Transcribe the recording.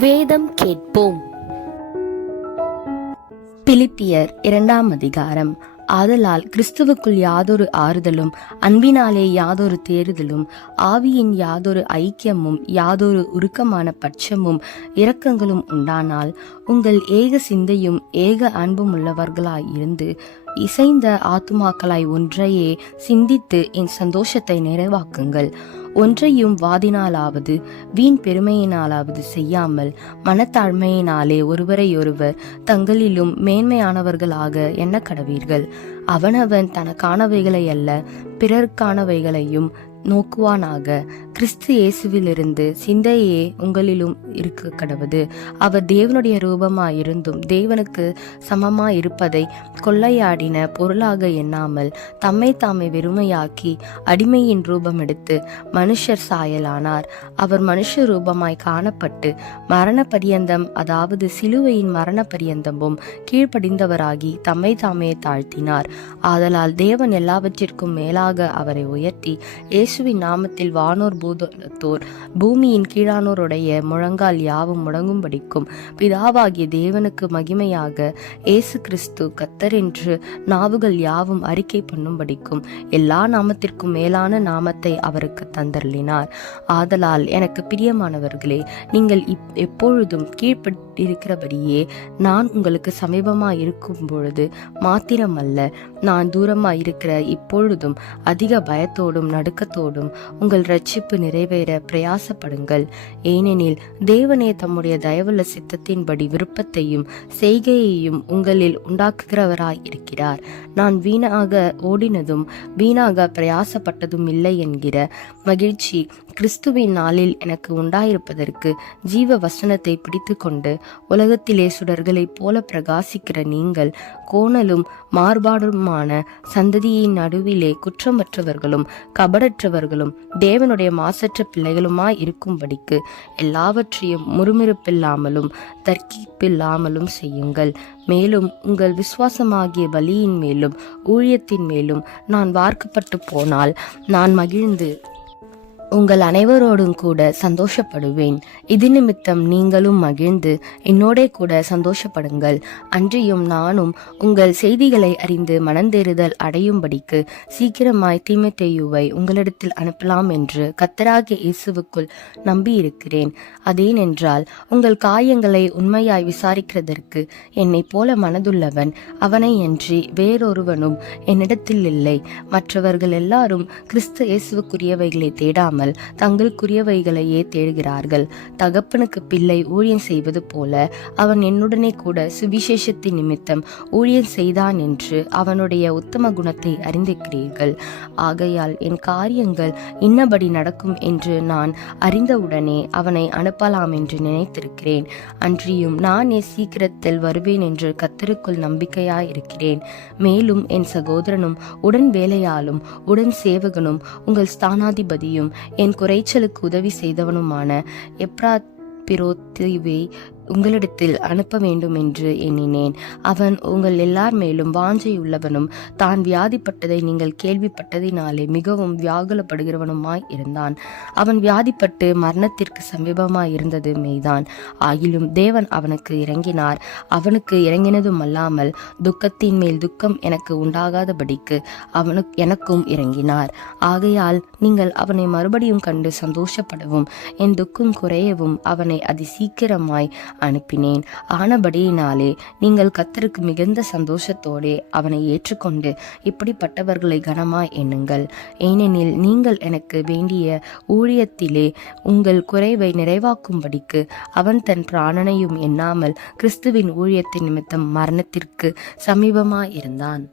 வேதம் கேட்போம். பிலிப்பியர் இரண்டாம் அதிகாரம். ஆதலால் கிறிஸ்துவுக்குள் யாதொரு ஆறுதலும் அன்பினாலே யாதொரு தேறுதலும் ஆவியின் யாதொரு ஐக்கியமும் யாதொரு உருக்கமான பட்சமும் இரக்கங்களும் உண்டானால் உங்கள் ஏக சிந்தையும் ஏக அன்பும் உள்ளவர்களாய் இருந்து இசைந்த ஆத்துமாக்களாய் ஒன்றையே சிந்தித்து என் சந்தோஷத்தை நிறைவாக்குங்கள். ஒன்றையும் வாதினாலாவது வீண் பெருமையினாலாவது செய்யாமல் மனத்தாழ்மையினாலே ஒருவரையொருவர் தங்களிலும் மேன்மையானவர்களாக எண்ண கடவீர்கள் அவனவன் தனக்கானவைகளை அல்ல பிறருக்கானவைகளையும் நோக்குவானாக. கிறிஸ்து இயேசுவிலிருந்து சிந்தையே உங்களிலும் இருக்க கடவுது. அவர் தேவனுடைய ரூபமாயிருந்தும் தேவனுக்கு சமமாயிருப்பதை கொள்ளையாடின பொருளாக எண்ணாமல் தம்மை தாமே வெறுமையாக்கி அடிமையின் ரூபம் எடுத்து மனுஷர் சாயலானார். அவர் மனுஷ ரூபமாய் காணப்பட்டு மரண பரியந்தம் அதாவது சிலுவையின் மரண பரியந்தமும் கீழ்ப்படிந்தவராகி தம்மை தாமே தாழ்த்தினார். ஆதலால் தேவன் எல்லாவற்றிற்கும் மேலாக அவரை உயர்த்தி இயேசுவின் நாமத்தில் வானோர் பூதத்தோர் பூமியின் கீழானோருடைய முழங்கால் யாவும் முடங்கும்படிக்கும் பிதாவாகிய தேவனுக்கு மகிமையாக இயேசு கிறிஸ்து கத்தர் என்று நாவுகள் யாவும் அறிக்கை பண்ணும்படிக்கும் எல்லா நாமத்திற்கும் மேலான நாமத்தை அவருக்கு தந்தருளினார். ஆதலால் எனக்கு பிரியமானவர்களே நீங்கள் இப் எப்பொழுதும் கீழ்ப்பட்டிருக்கிறபடியே நான் உங்களுக்கு சமீபமாக இருக்கும் பொழுது மாத்திரமல்ல நான் தூரமாக இருக்கிற இப்பொழுதும் அதிக பயத்தோடும் நடுக்கத்தோடும் உங்கள் ரட்சிப்பு நிறைவேற பிரயாசப்படுங்கள். ஏனெனில் தேவனே தம்முடைய தயவுள்ள சித்தத்தின்படி விருப்பத்தையும் செய்கையையும் உங்களில் உண்டாக்குகிறவராய் இருக்கிறார். நான் வீணாக ஓடினதும் வீணாக பிரயாசப்பட்டதும் இல்லை என்கிற மகிழ்ச்சி கிறிஸ்துவின் நாளில் எனக்கு உண்டாயிருப்பதற்கு ஜீவ வசனத்தை பிடித்து கொண்டு உலகத்திலே சுடர்களைப் போல பிரகாசிக்கிற நீங்கள் கோணலும் மாறுபாடுமான சந்ததியின் நடுவிலே குற்றமற்றவர்களும் கபடற்றவர்களும் தேவனுடைய மாசற்ற பிள்ளைகளுமாய் இருக்கும்படிக்கு எல்லாவற்றையும் முறுமிறுப்பில்லாமலும் தர்க்கிப்பில்லாமலும் செய்யுங்கள். மேலும் உங்கள் விசுவாசமாகிய பலியின் மேலும் ஊழியத்தின் மேலும் நான் வார்க்கப்பட்டு போனால் நான் மகிழ்ந்து உங்கள் அனைவரோடும் கூட சந்தோஷப்படுவேன். இது நிமித்தம் நீங்களும் மகிழ்ந்து என்னோடே கூட சந்தோஷப்படுங்கள். அன்றியும் நானும் உங்கள் செய்திகளை அறிந்து மனந்தேறுதல் அடையும்படிக்கு சீக்கிரமாய் தீமத்தேயுவை உங்களிடத்தில் அனுப்பலாம் என்று கத்தராகிய இயேசுவுக்குள் நம்பியிருக்கிறேன். அதேனென்றால் உங்கள் காயங்களை உண்மையாய் விசாரிக்கிறதற்கு என்னைப் போல மனதுள்ளவன் அவனை அன்றி வேறொருவனும் என்னிடத்தில் இல்லை. மற்றவர்கள் எல்லாரும் கிறிஸ்து இயேசுவுக்குரியவைகளை தேடாமல் இல்லாமல் தங்களுக்குரியவைகளையே தேடுகிறார்கள். தகப்பனுக்கு பிள்ளை ஊழியம் செய்வது போல அவன் என்னுடனே கூட சுவிசேஷத்தின் நிமித்தம் ஊழியம் செய்தான் என்று அவனுடைய உத்தம குணத்தை அறிந்திருக்கிறீர்கள். ஆகையால் என் காரியங்கள் இன்னபடி நடக்கும் என்று நான் அறிந்தவுடனே அவனை அனுப்பலாம் என்று நினைத்திருக்கிறேன். அன்றியும் நானே சீக்கிரத்தில் வருவேன் என்று கத்தருக்குள் நம்பிக்கையாயிருக்கிறேன். மேலும் என் சகோதரனும் உடன் வேலையாலும் உடன் சேவகனும் உங்கள் ஸ்தானாதிபதியும் என் குறைச்சலுக்கு உதவி செய்தவனுமான எப்ரா பிரோத்திவை உங்களிடத்தில் அனுப்ப வேண்டும் என்று எண்ணினேன். அவன் உங்கள் எல்லார் மேலும் வாஞ்சை உள்ளவனும் தான் வியாதிப்பட்டதை நீங்கள் கேள்விப்பட்டதினாலே மிகவும் வியாகுலப்படுகிறவனுமாய் இருந்தான். அவன் வியாதிப்பட்டு மரணத்திற்கு சமீபமாய் இருந்தது மெய்தான். ஆகிலும் தேவன் அவனுக்கு இறங்கினார். அவனுக்கு இறங்கினதும் அல்லாமல் துக்கத்தின் மேல் துக்கம் எனக்கு உண்டாகாதபடிக்கு அவனுக்கு எனக்கும் இறங்கினார். ஆகையால் நீங்கள் அவனை மறுபடியும் கண்டு சந்தோஷப்படவும் என் துக்கம் குறையவும் அவனை அதி சீக்கிரமாய் அனுப்பினேன். ஆனபடியினாலே நீங்கள் கத்தருக்கு மிகுந்த சந்தோஷத்தோடே அவனை ஏற்றுக்கொண்டு இப்படிப்பட்டவர்களை கனமாய் எண்ணுங்கள். ஏனெனில் நீங்கள் எனக்கு வேண்டிய ஊழியத்திலே உங்கள் குறைவை நிறைவாக்கும்படிக்கு அவன் தன் பிராணனையும் எண்ணாமல் கிறிஸ்துவின் ஊழியத்தின் நிமித்தம் மரணத்திற்கு சமீபமாயிருந்தான்